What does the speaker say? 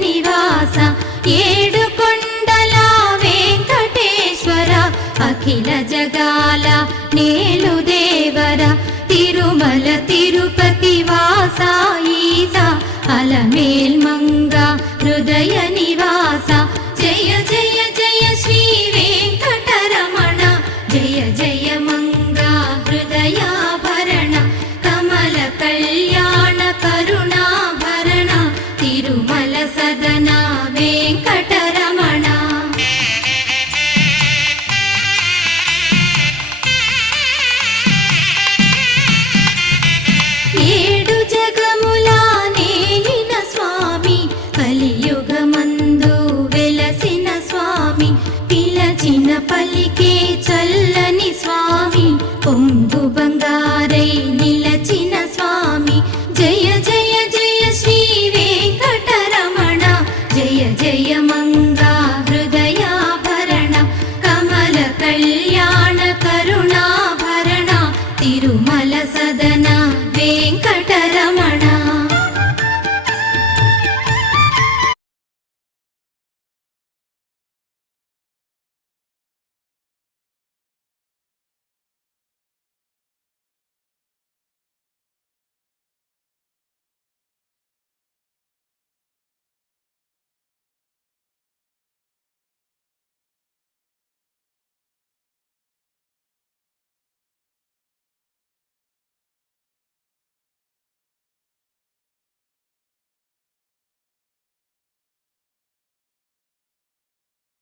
నివాస ఏడుకొండల వెంకటేశ్వర అఖిల జగాల నేలు దేవర తిరుమల తిరుపతి వాస ఈస అలమేల్ మంగ హృదయ నివాస జయ జయ జయ శ్రీ వెంకటరమణ జయ జయ మంగ హృదయాభరణ కమల కళ్యాణ కరుణాభరణ తిరుమల సదన వెంకటరమణ. ఏడు జగముల నేలిన స్వామి కలియుగమందు వెలసిన స్వామి పిలచిన పలికే చల్ల